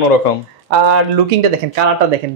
অন্যরকম। আর লুকিংটা দেখেন, কালারটা দেখেন,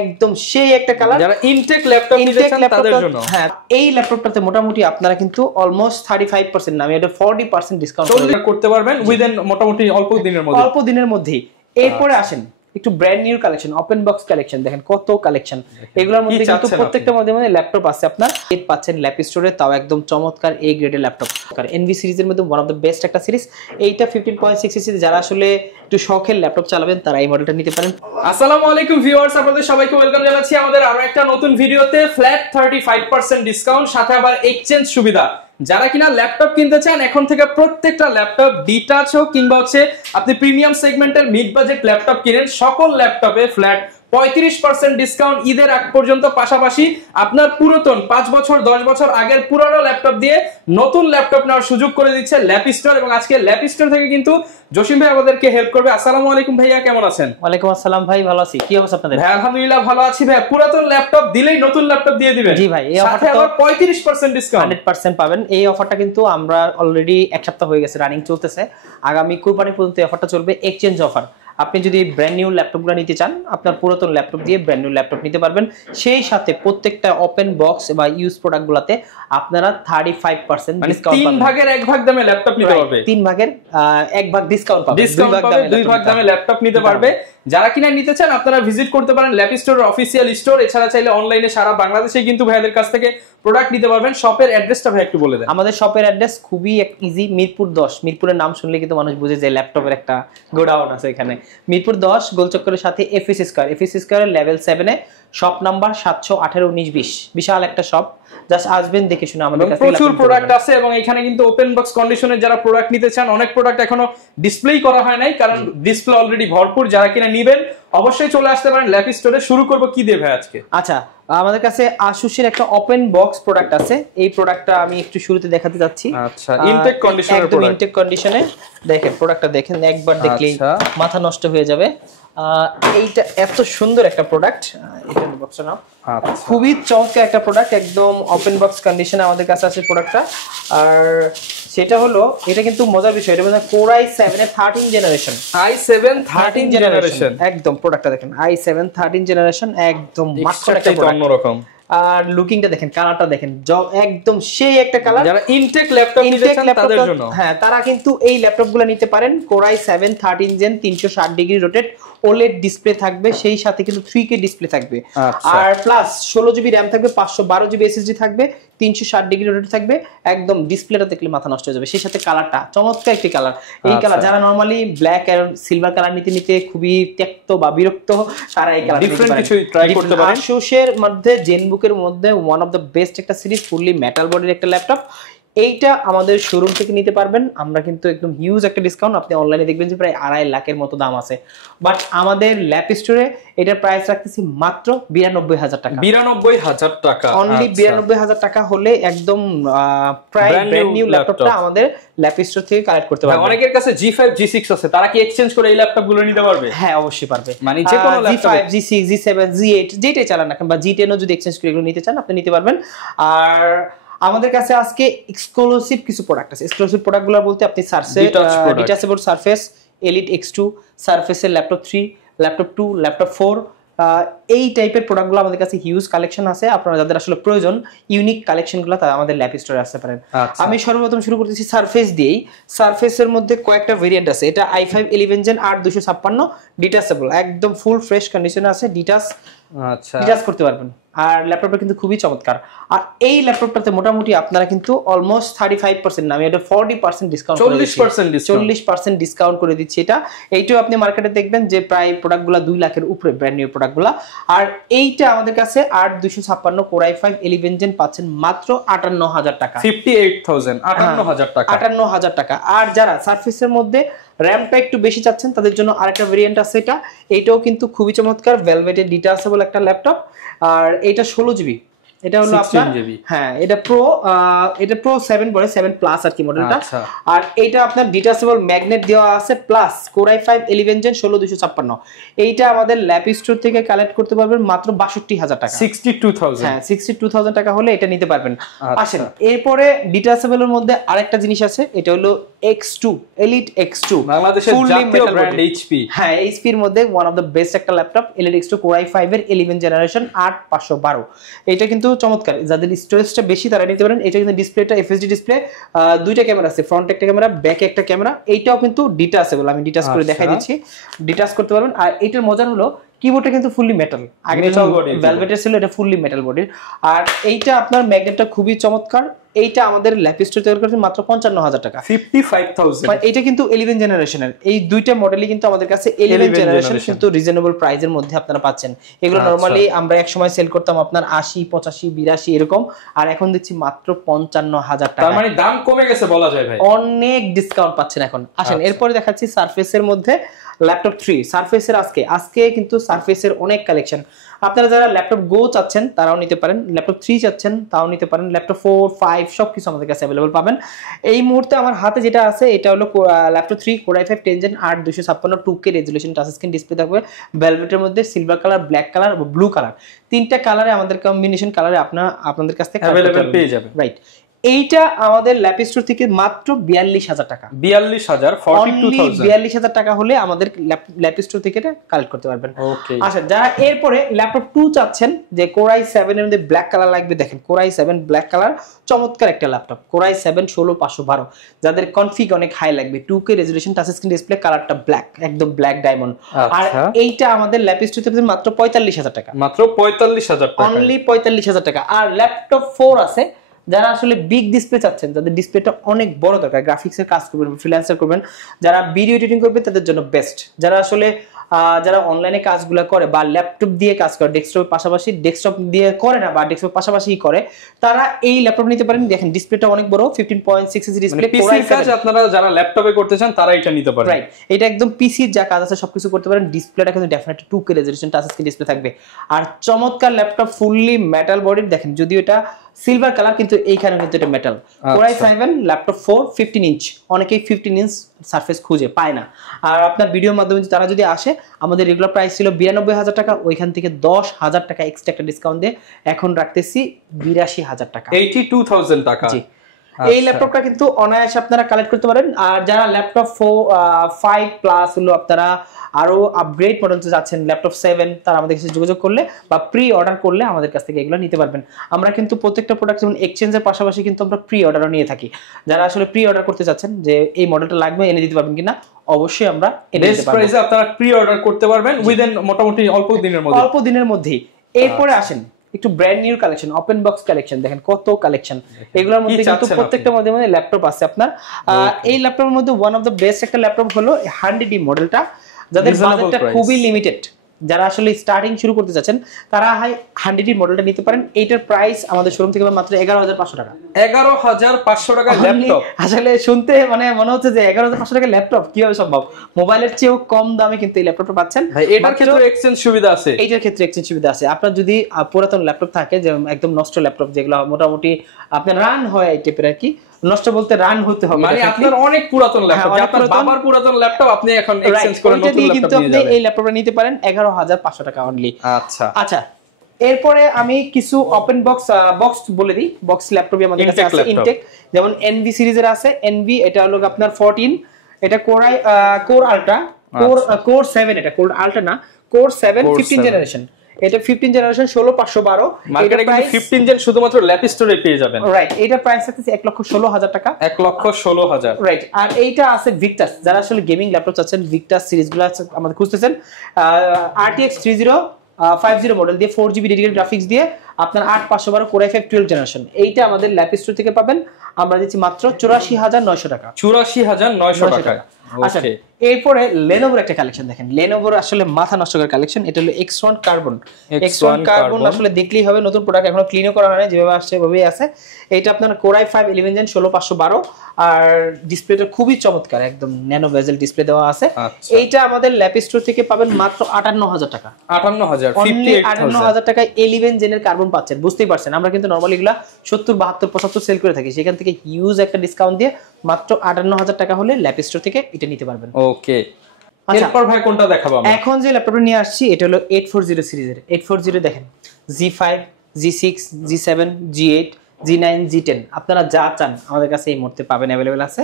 একদম সেই একটা কালার। যারা ইনটেক ল্যাপটপ নিতে চান তাদের জন্য। হ্যাঁ, এই ল্যাপটপটাতে মোটামুটি আপনারা কিন্তু অলমোস্ট 35% না, আমি এটা 40% ডিসকাউন্ট করতে পারবেন উইদিন মোটামুটি অল্প দিনের মধ্যেই। এরপরে আসেন একটু brand new collection, open box collection দেখেন কত কালেকশন। এগুলোর মধ্যে কিন্তু প্রত্যেকটার মধ্যে ল্যাপটপ আছে আপনার। এর পাচ্ছেন ল্যাপ স্টোরে, তাও একদম চমৎকার এ গ্রেডের ল্যাপটপ। এনভি সিরিজের মধ্যে ওয়ান অফ দ্য বেস্ট একটা সিরিজ এইটা। 15.6 ইঞ্চি, যারা আসলে একটু শখের ল্যাপটপ চালাবেন তারা এই মডেলটা নিতে পারেন। আসসালামু আলাইকুম ভিউয়ার্স, আপনাদের সবাইকে ওয়েলকাম জানাচ্ছি আমাদের আরো একটা নতুন ভিডিওতে। ফ্ল্যাট 35% ডিসকাউন্ট, সাথে আবার এক্সচেঞ্জ সুবিধা। যারা কিনা ল্যাপটপ কিনতে চান এখন থেকে প্রত্যেকটা ল্যাপটপ ডিটাচ হোক কিংবা হচ্ছে আপনি প্রিমিয়াম সেগমেন্টের মিড বাজেট ল্যাপটপ কিনেন, সকল ল্যাপটপে ফ্ল্যাট 35% ডিসকাউন্ট ঈদের আগ পর্যন্ত। পাশাপাশি আপনার পুরাতন 5 বছর 10 বছর আগের পুরনো ল্যাপটপ দিয়ে নতুন ল্যাপটপ নেওয়ার সুযোগ করে দিচ্ছে ল্যাপ স্টোর। এবং আজকে ল্যাপ স্টোর থেকে কিন্তু জসিম ভাই আমাদেরকে হেল্প করবে। আসসালামু আলাইকুম ভাইয়া, কেমন আছেন? ওয়ালাইকুম আসসালাম ভাই, ভালো আছি। কি অবস্থা আপনাদের? ভাই আলহামদুলিল্লাহ ভালো আছি ভাই। পুরাতন ল্যাপটপ দিলেই নতুন ল্যাপটপ দিয়ে দিবেন? জি ভাই, এই সাথে আবার 35% ডিসকাউন্ট 100% পাবেন। এই অফারটা কিন্তু আমরা অলরেডি এক সপ্তাহ হয়ে গেছে রানিং চলতেছে, আগামী কুরবানি পর্যন্ত এই অফারটা চলবে। Exchange offer. আপনি যদি ব্র্যান্ড নিউ ল্যাপটপগুলো নিতে চান, আপনার পুরাতন ল্যাপটপ দিয়ে ব্র্যান্ড নিউ ল্যাপটপ নিতে পারবেন। সেই সাথে প্রত্যেকটা ওপেন বক্স বা ইউজ প্রোডাক্টগুলোতে আপনারা 35% ডিসকাউন্ট পাবেন। 3 ভাগের 1 ভাগ দামে ল্যাপটপ নিতে পারবে। 3 ভাগের 1 ভাগ ডিসকাউন্ট পাবে, 2 ভাগ দামে ল্যাপটপ নিতে পারবে। যারা কিনা নিতে চান আপনারা ভিজিট করতে পারেন ল্যাপ স্টোরের অফিসিয়াল স্টোর। এছাড়া চাইলে অনলাইনে সারা বাংলাদেশে কিন্তু ভাইদের কাছ থেকে প্রোডাক্ট নিতে পারবেন। শপের অ্যাড্রেসটা ভাই একটু বলে দেন। আমাদের শপের অ্যাড্রেস খুবই ইজি, মিরপুর 10। মিরপুরের নাম শুনলে কিন্তু মানুষ বুঝে যে ল্যাপটপের একটা গোডাউন আছে এখানে। মিরপুর 10 গোলচক্করের সাথে এফএসি স্কয়ার, এফএসি স্কয়ারের লেভেল 7 এ শপ নাম্বার 718-19-20। বিশাল একটা শপ, জাস্ট আসবেন দেখে শুনে। আমাদের কাছে প্রচুর প্রোডাক্ট আছে এবং এখানে কিন্তু ওপেন বক্স কন্ডিশনে যারা প্রোডাক্ট নিতে চান, অনেক প্রোডাক্ট এখনো ডিসপ্লেই করা হয় নাই, কারণ ডিসপ্লে অলরেডি ভরপুর। যারা কিনা নেবেন অবশ্যই চলে আসতে পারেন ল্যাপ স্টোরে। শুরু করব কি দিয়ে ভাই আজকে? আচ্ছা, আমাদের কাছে আসুসের একটা ওপেন বক্স প্রোডাক্ট আছে। এই প্রোডাক্টটা আমি একটু শুরুতে দেখাতে যাচ্ছি। আচ্ছা, ইনটেক কন্ডিশনের প্রোডাক্ট। একদম ইনটেক কন্ডিশনে দেখেন প্রোডাক্টটা, দেখেন একবার দেখলেই মাথা নষ্ট হয়ে যাবে। এইটা এত সুন্দর একটা প্রোডাক্ট, এটা বক্সটা নাও। খুবই চমৎকার একটা প্রোডাক্ট, একদম ওপেন বক্স কন্ডিশনে আমাদের কাছে আছে প্রোডাক্টটা। আর সেটা হলো, এটা কিন্তু মজার বিষয়, এটা মানে Core i7 এর 13 জেনারেশন। i7 13 জেনারেশন, একদম প্রোডাক্টটা দেখেন, i7 13 জেনারেশন, একদম মাস্টার একটা প্রোডাক্ট, অন্যরকম। আর লুকিংটা দেখেন, কালারটা দেখেন, একদম সেই একটা কালার। যারা ইনটেক ল্যাপটপ নিতে চান তাদের জন্য, হ্যাঁ, তারা কিন্তু এই ল্যাপটপগুলো নিতে পারেন। Core i7 13 gen, 360 degree rotate OLED display থাকবে, সেই সাথে কিন্তু 3K ডিসপ্লে থাকবে। আর প্লাস 16 জিবি র‍্যাম থাকবে, 512 জিবি এসএসডি থাকবে, 360 ডিগ্রি রোটেট থাকবে। একদম ডিসপ্লেটা দেখলে মাথা নষ্ট হয়ে যাবে। সেই সাথে কালারটা চমৎকার একটি কালার। এই কালার যারা নরমালি ব্ল্যাক আর সিলভার কালার নিতে খুবই ত্যক্ত বা বিরক্ত, তারা এই কালার ডিফারেন্ট কিছু ট্রাই করতে পারেন। আসুসের মধ্যে জেনবুকের মধ্যে ওয়ান অফ দ্য বেস্ট একটা সিরিজ, ফুললি মেটাল বডির একটা ল্যাপটপ। এইটা আমাদের শোরুম থেকে নিতে পারবেন। আমরা কিন্তু একদম হিউজ একটা ডিসকাউন্ট, আপনি অনলাইনে দেখবেন যে প্রায় 2.5 লাখের মতো দাম আছে, বাট আমাদের ল্যাপ স্টোরে এটার প্রাইস রাখতেছি মাত্র 92,000 টাকা। 92,000 টাকা, অনলি 92,000 টাকা হলে একদম প্রায় ব্র্যান্ড নিউ ল্যাপটপটা আমাদের ল্যাপ স্টোর থেকে কালেক্ট করতে পারবেন। অনেকের কাছে G5 G6 আছে, তারা কি এক্সচেঞ্জ করে এই ল্যাপটপগুলো নিতে পারবে? হ্যাঁ, অবশ্যই পারবে। মানে যে কোনো laptop G5 G6 G7 G8 যেটাই চালান না, বা G10 ও যদি এক্সচেঞ্জ করে এগুলো নিতে চান আপনি নিতে পারবেন। আর আমাদের কাছে আজকে এক্সক্লুসিভ কিছু প্রোডাক্ট আছে। এক্সক্লুসিভ প্রোডাক্টগুলো বলতে আপনি ডিটাচেবল সারফেস, এলিট X2, সারফেসের ল্যাপটপ 3, ল্যাপটপ 2, ল্যাপটপ 4, এই টাইপের প্রোডাক্টগুলো আমাদের কাছে হিউজ কালেকশন আছে। আপনারা যাদের আসলে প্রয়োজন ইউনিক কালেকশনগুলো, তারা আমাদের ল্যাপ স্টোরে আসতে পারেন। আমি সর্বপ্রথম শুরু করতেছি সারফেস দিয়েই। সারফেসের মধ্যে কয়েকটা ভেরিয়েন্ট আছে। এটা i5 11 জেন 8256 ডিটাচেবল, একদম ফুল ফ্রেশ কন্ডিশনে আছে, ডিটাচ করতে পারবেন। আর ল্যাপটপটা কিন্তু খুবই চমৎকার। আর এই ল্যাপটপটাতে মোটামুটি আপনারা কিন্তু অলমোস্ট 35% না, আমি এটা 40% ডিসকাউন্ট, 40% ডিসকাউন্ট করে দিচ্ছি। এইটাও আপনি মার্কেটে দেখবেন যে প্রায় প্রোডাক্টগুলো 2 লাখের উপরে, ব্র্যান্ড নিউ প্রোডাক্টগুলো। আর এইটা আমাদের কাছে 8256 Core i5 11 জেন পাচ্ছেন মাত্র 58,000 টাকা, 58,000, 58,000 টাকা, 58,000 টাকা। আর যারা সারফেসের মধ্যে র‍্যামটা একটু বেশি চাচ্ছেন তাদের জন্য আরেকটা ভেরিয়েন্ট আছে। এইটাও কিন্তু খুবই চমৎকার, ভেলভেটের ডিটাচেবল একটা ল্যাপটপ। আর এটা 16 জিবি এটা হলো আপনার হ্যাঁ এটা প্রো 7 বলে 7 প্লাস আর কি মডেলটা। আর এটা আপনার ডিটাচেবল ম্যাগনেট দেওয়া আছে প্লাস Core i5 11 Gen 16256। এইটা আমাদের ল্যাপ স্টোর থেকে কালেক্ট করতে পারবেন মাত্র 62000 টাকা, 62000। হ্যাঁ 62000 টাকা হলে এটা নিতে পারবেন। আসেন এরপরে ডিটাচেবলের মধ্যে আরেকটা জিনিস আছে, এটা হলো X2 Elite X2, বাংলাদেশের জাতীয় ব্র্যান্ড HP। হ্যাঁ HP এর মধ্যে ওয়ান অফ দ্য বেস্ট একটা laptop Elite X2 Core i5 এর 11 জেনারেশন 8512। এটা কিন্তু চমৎকার, যাদের স্টোরেজটা বেশি তারা নিতে পারেন। এটা কিন্তু ডিসপ্লেটা FHD ডিসপ্লে, দুইটা ক্যামেরা আছে, ফ্রন্ট একটা ক্যামেরা ব্যাকে একটা ক্যামেরা। এইটাও কিন্তু ডিটাচেবল, আমি ডিটাচ করে দেখাই দিচ্ছি, ডিটাচ করতে পারবেন। আর এটার মজার হলো কিবোর্ডটা কিন্তু ফুললি মেটাল, আগে ভেলভেটের ছিল, এটা ফুললি মেটাল বডির। আর এইটা আপনার ম্যাগনেটটা খুবই চমৎকার। এইটা আমাদের ল্যাপ স্টোর তৈরি করতে মাত্র 55000 টাকা, 55000। এটা কিন্তু 11 জেনারেশনের। এই দুইটা মডেলই কিন্তু আমাদের কাছে 11 জেনারেশন কিন্তু রিজনেবল প্রাইসের মধ্যে আপনারা পাচ্ছেন। এগুলো নরমালি আমরা এক সময় সেল করতাম আপনার 80 85 82 এরকম, আর এখন দিচ্ছি মাত্র 55000 টাকা। তার মানে দাম কমে গেছে বলা যায় ভাই, অনেক ডিসকাউন্ট পাচ্ছেন এখন। আসেন এরপরে দেখাচ্ছি সারফেসের মধ্যে ল্যাপটপ 3 সারফেসের। আজকে কিন্তু সারফেসের অনেক কালেকশন। আপনারা যারা ল্যাপটপ গো চাচ্ছেন তারাও নিতে পারেন, ল্যাপটপ 3 চাচ্ছেন তাও নিতে পারেন, ল্যাপটপ 4 5 সবকিছু আমাদের কাছে अवेलेबल পাবেন। এই মুহূর্তে আমার হাতে যেটা আছে এটা হলো laptop 3 Core i5 10 Gen 8256 2K resolution touch screen display থাকবে ভেলভেটের মধ্যে, সিলভার কালার, ব্ল্যাক কালার এবং ব্লু কালার, তিনটা কালারে আমাদের কম্বিনেশন কালারে আপনাদের কাছ থেকে अवेलेबल পেয়ে যাবেন। রাইট, এইটা আমাদের ল্যাপ স্টোর থেকে মাত্র 42000 টাকা, 42000 42000 42000 টাকা হলে আমাদের ল্যাপ স্টোর থেকে এটা কালেক্ট করতে পারবেন। ওকে, আচ্ছা যারা এরপরে ল্যাপটপ 2 চাচ্ছেন যে Core i7 এর মধ্যে ব্ল্যাক কালার লাগবে, দেখেন Core i7 ব্ল্যাক কালার চমৎকার একটা ল্যাপটপ, Core i7 16512। যাদের কনফিগ অনেক হাই লাগবে, 2K resolution touch screen display, কালারটা ব্ল্যাক, একদম ব্ল্যাক ডায়মন্ড। আর এইটা আমাদের ল্যাপ স্টোর থেকে মাত্র 45000 টাকা, মাত্র 45000 টাকা, অনলি 45000 টাকা। আর ল্যাপটপ 4 আছে যারা আসলে বিগ ডিসপ্লে চাচ্ছেন, যাদের ডিসপ্লেটা অনেক বড় দরকার, গ্রাফিক্সের কাজ করবেন, ফ্রিল্যান্সার করবেন, যারা ভিডিও এডিটিং করবে তাদের জন্য বেস্ট। যারা আসলে যারা অনলাইনে কাজগুলো করে বা ল্যাপটপ দিয়ে কাজ করে, ডেস্কটপের পাশাপাশি ডেস্কটপ দিয়ে করে না বা ডেস্কটপের পাশাপাশি করে, তারা এই ল্যাপটপ নিতে পারেন। দেখেন ডিসপ্লেটা অনেক বড়, 15.6 ইঞ্চি ডিসপ্লে, পিসির কাজ আপনারা যারা ল্যাপটপে করতে চান তারা এটা নিতে পারেন। রাইট, এটা একদম পিসির যা কাজ আছে সবকিছু করতে পারেন। ডিসপ্লেটা কিন্তু definitely 2K resolution touch screen display থাকবে। আর চমৎকার ল্যাপটপ, ফুললি মেটাল বডির। দেখেন যদিও এটা সিলভার কালার কিন্তু এইখানে কিন্তু এটা metal. Core i7 laptop 4 15 inch, অনেকেই 15 ইঞ্চ সারফেস খুঁজে পায় না। আর আপনার ভিডিওর মাধ্যমে তারা যদি আসে, আমাদের রেগুলার প্রাইস ছিল 92000 টাকা, ওইখান থেকে 10000 টাকা এক্সট্রা একটা ডিসকাউন্ট দিয়ে এখন রাখতেছি 82000 টাকা, 82000 টাকা। জি, এই ল্যাপটপটা কিন্তু অনায়াসে আপনারা কালেক্ট করতে পারেন। আর যারা ল্যাপটপ 5 প্লাস হলো আপনারা আরো আপগ্রেড মডেল যাচ্ছেন, ল্যাপটপ 7, তারা আমাদের কাছে যোগাযোগ করলে বা প্রি অর্ডার করলে আমাদের কাছ থেকে এগুলো নিতে পারবেন। আমরা কিন্তু প্রত্যেকটা প্রোডাক্ট যেমন এক্সচেঞ্জের পাশাপাশি কিন্তু আমরা প্রি অর্ডারও নিয়ে থাকি। যারা আসলে প্রি অর্ডার করতে চাচ্ছেন যে এই মডেলটা লাগবে এনে দিতে পারবেন কিনা, অবশ্যই আমরা এনে দিতে পারবো। প্রাইসে আপনারা প্রি অর্ডার করতে পারবেন উইদিন মোটামুটি অল্প দিনের মধ্যে। এরপরে আসেন একটু brand new collection, open box collection. দেখেন কত কালেকশন, এগুলোর মধ্যে কিন্তু প্রত্যেকটা মধ্যে ল্যাপটপ আছে আপনার। এই ল্যাপটপের মধ্যে ওয়ান অফ দ্য বেস্ট একটা ল্যাপটপ হলো 100D মডেলটা, যাদের বাজেটটা খুবই লিমিটেড, যারা আসলে স্টার্টিং শুরু করতে যাচ্ছেন তারা 100D মডেলটা নিতে পারেন। এইটার প্রাইস আমাদের শোরুম থেকে মাত্র 11500 টাকা, 11500 টাকা ল্যাপটপ। আসলে শুনতে মানে মনে হচ্ছে যে 11500 টাকা ল্যাপটপ কিভাবে সম্ভব, মোবাইলের চেয়েও কম দামে কিন্তু এই ল্যাপটপটা পাচ্ছেন। এটার ক্ষেত্রে এক্সচেঞ্জ সুবিধা আছে, এইটার ক্ষেত্রে এক্সচেঞ্জ সুবিধা আছে। আপনার যদি পুরাতন ল্যাপটপ থাকে, যে একদম নষ্ট ল্যাপটপ যেগুলো মোটামুটি আপনার রান হয় এই টাইপের আর কি, নষ্ট বলতে রান হতে হবে, মানে আপনার অনেক পুরাতন ল্যাপটপ, আপনার বাবার পুরাতন ল্যাপটপ আপনি এখন এক্সচেঞ্জ করে নতুন ল্যাপটপ নিয়ে যাবেন, আপনি এই ল্যাপটপটা নিতে পারেন 11500 টাকা অনলি। আচ্ছা আচ্ছা, এরপরে আমি কিছু ওপেন বক্স বলে দিই। বক্স ল্যাপটপই আমাদের কাছে আছে ইনটেক, যেমন NV সিরিজের আছে। NV এটা হলো আপনার 14, এটা কোর আলট্রা, কোর 7, এটা কোর আলট্রা না, কোর 7 15 জেনারেশন, এটা 15 জেনারেশন 16512। মার্কেটে কিন্তু 15 জেন শুধুমাত্র ল্যাপ স্টোরে পেয়ে যাবেন। রাইট, এটা প্রাইস আছে 1,16,000 টাকা, 1,16,000। রাইট। আর এইটা আছে ভিক্টাস, যারা আসলে গেমিং ল্যাপটপ চাচ্ছেন, ভিক্টাস সিরিজগুলো আমাদের খুঁজতেছেন, RTX 3050 মডেল দিয়ে 4GB ডেডিকেটেড গ্রাফিক্স দিয়ে আপনার 8512 Core i5 12 জেনারেশন। এইটা আমাদের ল্যাপ স্টোর থেকে পাবেন, আমরা দিচ্ছি মাত্র 84900 টাকা, 84900 টাকা। আচ্ছা এরপরে Lenovo একটা কালেকশন দেখেন, Lenovo আসলে মাথা নষ্ট করার কালেকশন, এটা হলো X1 কার্বন। X1 কার্বন আসলে দেখলেই হবে, নতুন প্রোডাক্ট, এখনো ক্লিনও করা হয় না, যেভাবে আসছে ওইভাবেই আছে। এটা আপনার Core i5 11 Gen 16512, আর ডিসপ্লেটা খুবই চমৎকার, একদম ন্যানো বেজেল ডিসপ্লে দেওয়া আছে। এইটা আমাদের ল্যাপ স্টোর থেকে পাবেন মাত্র 58000 টাকা। 58000 টাকায় 11 জেনের কার্বন পাচ্ছেন। বুঝতেই পারছেন আমরা কিন্তু নরমালি এগুলা 70 72 75 সেল করে থাকি, সেখান থেকে হিউজ একটা ডিসকাউন্ট দিয়ে মাত্র 58000 টাকা হলে ল্যাপ স্টোর থেকে এটা নিতে পারবেন। ওকে, এরপর ভাই কোনটা দেখাবো আমরা? এখন যে ল্যাপটপটা নিয়ে আসছি এটা হলো 840 সিরিজের। 840 দেখেন, G5, G6, G7, G8, G9, G10 আপনারা যা চান আমাদের কাছে এই মুহূর্তে পাবেন, অ্যাভেলেবেল আছে।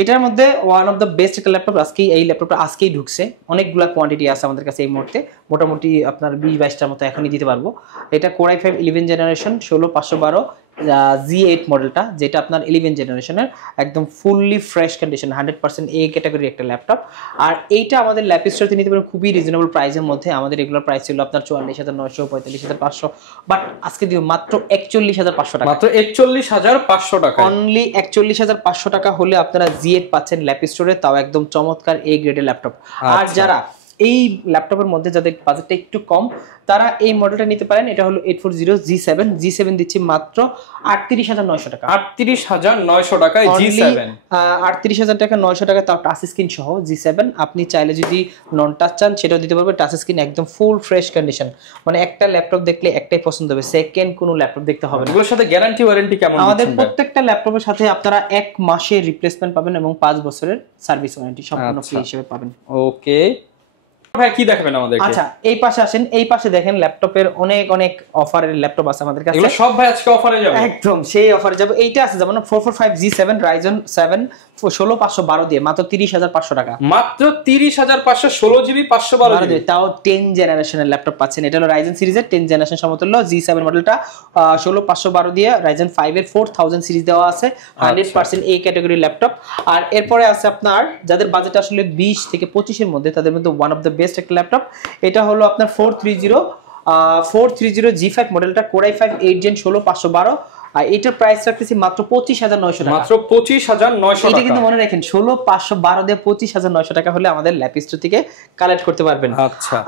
এটার মধ্যে ওয়ান অফ দ্য বেস্ট একটা ল্যাপটপ, এই ল্যাপটপটা আজকেই ঢুকছে, অনেকগুলা কোয়ান্টিটি আছে আমাদের কাছে এই মুহূর্তে, মোটামুটি আপনার 20-22টার মতো এখনই দিতে পারবো। এটা Core i5 11 জেনারেশন 16512 G8 মডেলটা, যেটা আপনার 11 জেনারেশনের একদম fully fresh condition, 100% A category একটা ল্যাপটপ। আর এইটা আমাদের ল্যাপ স্টোরে নিতে পারেন খুবই রিজনেবল প্রাইসের মধ্যে। আমাদের রেগুলার প্রাইস ছিল আপনার 44900, 45500, বাট আজকে দিও মাত্র 41500 টাকা। মাত্র 41500 টাকা, অনলি 41500 টাকা হলে আপনারা G8 পাচ্ছেন ল্যাপ স্টোরে, তাও একদম চমৎকার এ গ্রেডের ল্যাপটপ। আর যারা এই ল্যাপটপের মধ্যে যাদের বাজেটটা একটু কম, তারা এই মডেলটা নিতে পারেন। এটা হলো 840 G7 দিচ্ছি মাত্র 38900 টাকা। 38900 টাকায় G7, 38000 টাকা 900 টাকা, তাও টাচ স্ক্রিন সহ G7। আপনি চাইলে যদি নন টাচ চান সেটাও দিতে পারবে, টাচ স্ক্রিন একদম ফুল ফ্রেশ কন্ডিশন, মানে একটা ল্যাপটপ দেখলে একটাই পছন্দ হবে, সেকেন্ড কোনো ল্যাপটপ দেখতে হবে না। এগুলোর সাথে গ্যারান্টি ওয়ারেন্টি কেমন? আমাদের প্রত্যেকটা ল্যাপটপের সাথে আপনারা 1 মাসের রিপ্লেসমেন্ট পাবেন এবং 5 বছরের সার্ভিস ওয়ারেন্টি সম্পূর্ণ ফ্রি হিসেবে পাবেন। ওকে ভাই, কি দেখাবেন আমাদেরকে? আচ্ছা এই পাশে আসেন, এই পাশে দেখেন ল্যাপটপের অনেক অনেক অফারের ল্যাপটপ আছে আমাদের কাছে। এগুলো সব ভাই আজকে অফারে যাবে? একদম সেই অফারে যাবে। এইটা আছে যেমন 445 G7 Ryzen 7 16512 দিয়ে মাত্র 30500 টাকা। মাত্র 30500, 16GB 512GB, তাও 10 জেনারেশনের ল্যাপটপ পাচ্ছেন। এটা হলো Ryzen সিরিজের 10 জেনারেশন সমতুল্য G7 মডেলটা, 16512 দিয়ে Ryzen 5 এর 4000 সিরিজ দেওয়া আছে, 100% এই ক্যাটাগরির ল্যাপটপ। আর এরপরে আছে আপনার যাদের বাজেট আসলে 20 থেকে 25 এর মধ্যে, তাদের মধ্যে ওয়ান অফ দ্য বেস্ট একটা ল্যাপটপ। এটা হলো আপনার 430 G5 মডেলটা, Core i5 8 Gen 16512, আর এটার প্রাইস রাখতেছি মাত্র 25900 টাকা। মাত্র 25900 টাকা। এটা কিন্তু মনে রাখেন 16512 দিয়ে 25900 টাকা হলে আমাদের ল্যাপ স্টোর থেকে কালেক্ট করতে পারবেন।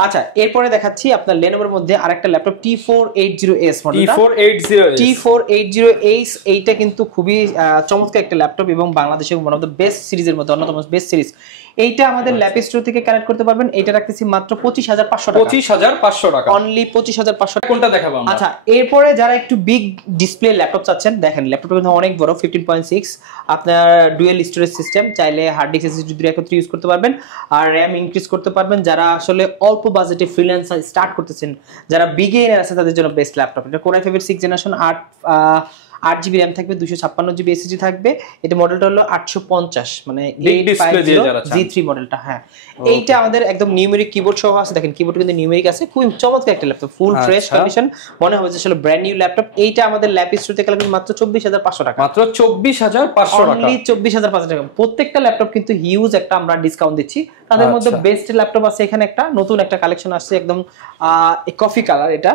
আচ্ছা এরপরে দেখাচ্ছি আপনার Lenovoর মধ্যে আরেকটা ল্যাপটপ T480S মডেলটা। T480S এইটা কিন্তু খুবই চমৎকার একটা ল্যাপটপ এবং বাংলাদেশের ওয়ান অফ দ্য বেস্ট সিরিজের মধ্যে অন্যতম বেস্ট সিরিজ। এইটা আমাদের ল্যাপ স্টোর থেকে কালেক্ট করতে পারবেন। এটা রাখতেছি মাত্র 25500 টাকা। 25500 টাকা, অনলি 25500 টাকা। কোনটা দেখাবো আমরা? আচ্ছা এরপরে যারা একটু বিগ ডিসপ্লে ল্যাপটপ চাচ্ছেন, দেখেন ল্যাপটপটা কিন্তু অনেক বড়, 15.6, আপনার ডুয়াল স্টোরেজ সিস্টেম, চাইলে হার্ড ডিস্ক SSD দুটো একত্রে ইউজ করতে পারবেন, আর র‍্যাম ইনক্রিজ করতে পারবেন। যারা আসলে অল্প বাজেটে ফ্রিল্যান্সার স্টার্ট করতেছেন, যারা বিগিনার আছে, তাদের জন্য বেস্ট ল্যাপটপ। এটা Core i5 এর 6 জেনারেশন, 8GB RAM থাকবে, 256GB SSD থাকবে। এটা মডেলটা হলো 850, মানে G3 মডেলটা। হ্যাঁ এইটা আমাদের একদম নিউমেরিক কিবোর্ড সহ আছে, দেখেন কিবোর্ড কিন্তু নিউমেরিক আছে, খুব চমৎকার একটা ল্যাপটপ, ফুল ফ্রেশ কন্ডিশন, মনে হচ্ছে আসলে ব্র্যান্ড নিউ ল্যাপটপ। এইটা আমাদের ল্যাপ স্টোরে কালেক্ট মাত্র 24500 টাকা। মাত্র 24500 টাকা, অনলি 24500 টাকা। প্রত্যেকটা ল্যাপটপ কিন্তু হিউজ একটা আমরা ডিসকাউন্ট দিচ্ছি। তাদের মধ্যে বেস্ট ল্যাপটপ আছে এখানে একটা নতুন একটা কালেকশন আসছে, একদম কফি কালার। এটা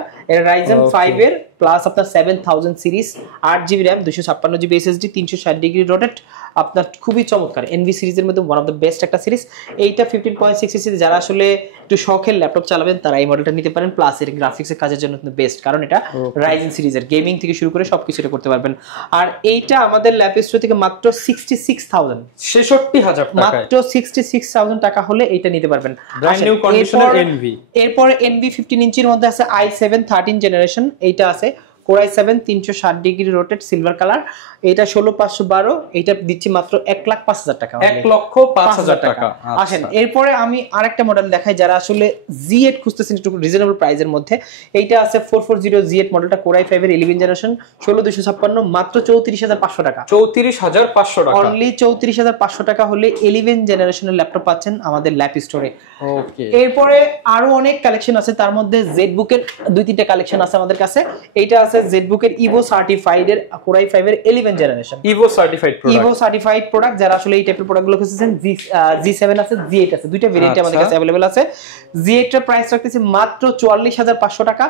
Ryzen 5 এর প্লাস আপনার 7000 series, 8GB RAM, 256GB SSD, 360 degree rotate, আপনার খুবই চমৎকার এনভি সিরিজের মধ্যে ওয়ান অফ দ্য বেস্ট একটা সিরিজ। এইটা 15.6 ইঞ্চি, যারা আসলে একটু শখের ল্যাপটপ চালাবেন তারা এই মডেলটা নিতে পারেন। প্লাস এর গ্রাফিক্সের কাজের জন্য বেস্ট, কারণ এটা Ryzen সিরিজের, গেমিং থেকে শুরু করে সবকিছু এটা করতে পারবেন। আর এইটা আমাদের ল্যাপ স্টোর থেকে মাত্র 66000, 66000 টাকা, মাত্র 66000 টাকা হলে এটা নিতে পারবেন। ব্র্যান্ড নিউ কন্ডিশনের এনভি। এরপর এনভি 15 ইঞ্চির মধ্যে আছে i7 13 জেনারেশন, এইটা আছে Core i7 360 degree rotate silver colour, এটা 16512, এটা দিচ্ছি মাত্র 1,05,000 টাকা। 1,05,000 টাকা। আসেন এরপরে আমি আরেকটা মডেল দেখাই, যারা আসলে G8 খুঁজতেছেন একটু রিজনেবল প্রাইসের মধ্যে। এইটা আছে 440 G8 মডেলটা, Core i5 এর 11 জেনারেশন, 16256, মাত্র 34500 টাকা। 34500 টাকা, অনলি 34500 টাকা হলে 11 জেনারেশনের ল্যাপটপ পাচ্ছেন আমাদের ল্যাপ স্টোরে। ওকে, এরপরে আরো অনেক কালেকশন আছে, তার মধ্যে ZBook এর 2-3টা কালেকশন আছে আমাদের কাছে। এইটা আছে ZBook এর Evo সার্টিফাইড এর Core i5 এর 11 জেনারেশন, Evo সার্টিফাইড প্রোডাক্ট। যারা আসলে এই টাইপের প্রোডাক্টগুলো খুঁজছেন, G7 আছে, G8 আছে, দুইটা ভেরিয়েন্ট আমাদের কাছে अवेलेबल আছে। G8 এর প্রাইস রাখতেছি মাত্র 44500 টাকা,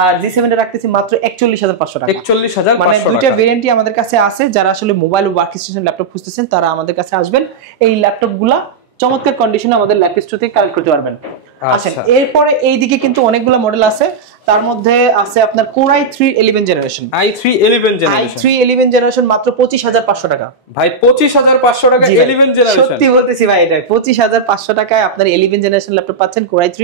আর G7 এর রাখতেছি মাত্র 41500 টাকা। 41500, মানে দুইটা ভেরিয়েন্টই আমাদের কাছে আছে। যারা আসলে মোবাইল ওয়ার্ক স্টেশন ল্যাপটপ খুঁজতেছেন তারা আমাদের কাছে আসবেন, এই ল্যাপটপগুলা চমৎকার কন্ডিশনে আমাদের ল্যাপ স্টোর থেকে কালেক্ট করতে পারবেন। আচ্ছা, এরপরে এইদিকে কিন্তু অনেকগুলো মডেল আছে, তার মধ্যে আছে আপনার Core i3 11 generation. i3 11 generation মাত্র 25,500 টাকা। ভাই 25,500 টাকা 11 জেনারেশন, সত্যি বলতেছি ভাই, এটা 25,500 টাকায় আপনার 11 জেনারেশন ল্যাপটপ পাচ্ছেন। Core i3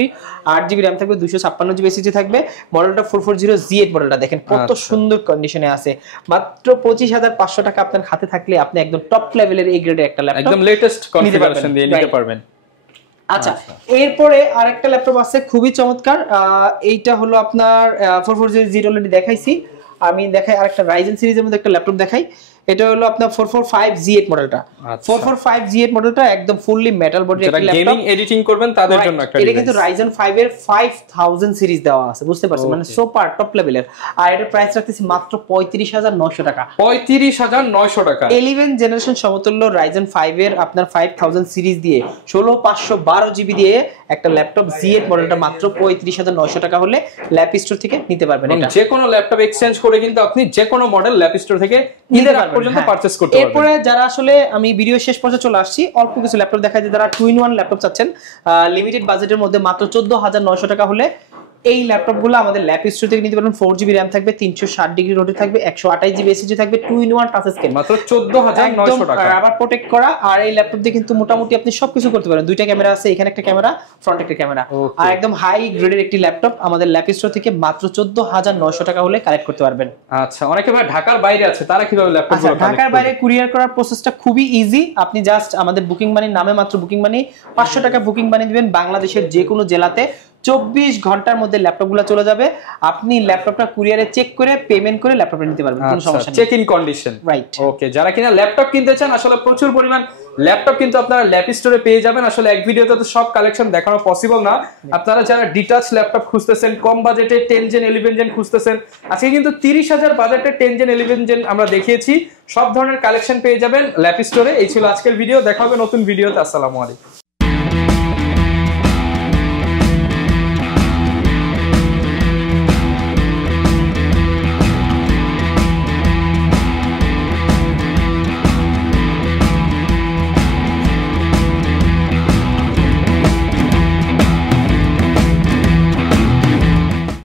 8GB RAM থাকবে, 256GB SSD থাকবে। মডেলটা 440Z মডেলটা দেখেন কত সুন্দর কন্ডিশনে আছে। মাত্র 25,500 টাকা আপনার হাতে থাকলে আপনি একদম টপ লেভেলের এই গ্রেডের একটা ল্যাপটপ একদম লেটেস্ট কনফিগারেশন দিয়ে নিতে পারবেন। আচ্ছা, এরপরে আরেকটা ল্যাপটপ আছে খুবই চমৎকার, এইটা হলো আপনার 440Z অলরেডি দেখাইছি, আমি দেখাই আরেকটা রাইজেন সিরিজের মধ্যে একটা ল্যাপটপ দেখাই। এটা হলো আপনার 445Z8 মডেলটা। 445Z8 মডেলটা একদম ফুললি মেটাল বডি একটা ল্যাপটপ, গেমিং এডিটিং করবেন তাদের জন্য একটা ডিভাইস। এটা কিন্তু Ryzen 5 এর 5000 সিরিজ দেওয়া আছে, বুঝতে পারছেন, মানে সুপার টপ লেভেলের। আর এটা প্রাইস রাখতেছি মাত্র 35,900 টাকা। 35,900 টাকা 11 জেনারেশন সমতুল্য Ryzen 5 এর আপনার 5000 সিরিজ দিয়ে 16512GB দিয়ে একটা ল্যাপটপ Z8 মডেলটা মাত্র 35,900 টাকা হলে ল্যাপ স্টোর থেকে নিতে পারবেন। এটা যে কোনো ল্যাপটপ এক্সচেঞ্জ করে কিন্তু আপনি যে কোনো মডেল ল্যাপ স্টোর থেকে নিতে পর্যন্ত পারচেজ করতে পারবেন। এরপরে যারা আসলে আমি ভিডিও শেষ পর্যন্ত চলে আসছি, অল্প কিছু ল্যাপটপ দেখাই যে যারা 2-in-1 ল্যাপটপ চাচ্ছেন লিমিটেড বাজেটের মধ্যে মাত্র 14,900 টাকা হলে এই ল্যাপটপগুলো আমাদের ল্যাপ স্টোর থেকে নিতে পারবেন। 4GB RAM থাকবে, 360° রোটেট থাকবে, 128GB SSD থাকবে, 2-in-1 টাচ স্ক্রিন, মাত্র 14,900 টাকা। আবার প্রোটেক্ট করা। আর এই ল্যাপটপ দিয়ে কিন্তু মোটামুটি আপনি সবকিছু করতে পারেন। দুইটা ক্যামেরা আছে, এখানে একটা ক্যামেরা, ফ্রন্ট একটা ক্যামেরা, আর একদম হাই গ্রেডের একটি ল্যাপটপ আমাদের ল্যাপ স্টোর থেকে মাত্র 14,900 টাকা হলে কালেক্ট করতে পারবেন। আচ্ছা, অনেকে ভাই ঢাকার বাইরে আছে, তারা কিভাবে ল্যাপটপগুলো কালেক্ট করবে? ঢাকার বাইরে কুরিয়ার করার প্রসেসটা খুবই ইজি। আপনি জাস্ট আমাদের বুকিং মানির নামে মাত্র বুকিং মানি 500 টাকা বুকিং মানি দিবেন, বাংলাদেশের যে কোনো জেলাতে 24 ঘন্টার মধ্যে ল্যাপটপগুলো চলে যাবে। আপনি ল্যাপটপটা কুরিয়ারে চেক করে পেমেন্ট করে ল্যাপটপটা নিতে পারবেন, কোনো সমস্যা নেই। Check in condition, right. Okay, যারা কিনা ল্যাপটপ কিনতে চান, আসলে প্রচুর পরিমাণ ল্যাপটপ কিন্তু আপনারা ল্যাপ স্টোরে পেয়ে যাবেন। আসলে এক ভিডিওতে তো সব কালেকশন দেখানো পসিবল না। আপনারা যারা ডিটাচ ল্যাপটপ খুঁজতেছেন, কম বাজেটে 10 জেন 11 জেন খুঁজতেছেন, আজকে কিন্তু 30,000 বাজেটে 10 জেন 11 জেন আমরা দেখিয়েছি। সব ধরনের কালেকশন পেয়ে যাবেন ল্যাপ স্টোরে। এই ছিল আজকের ভিডিও, দেখা হবে নতুন ভিডিওতে। আসসালামু আলাইকুম।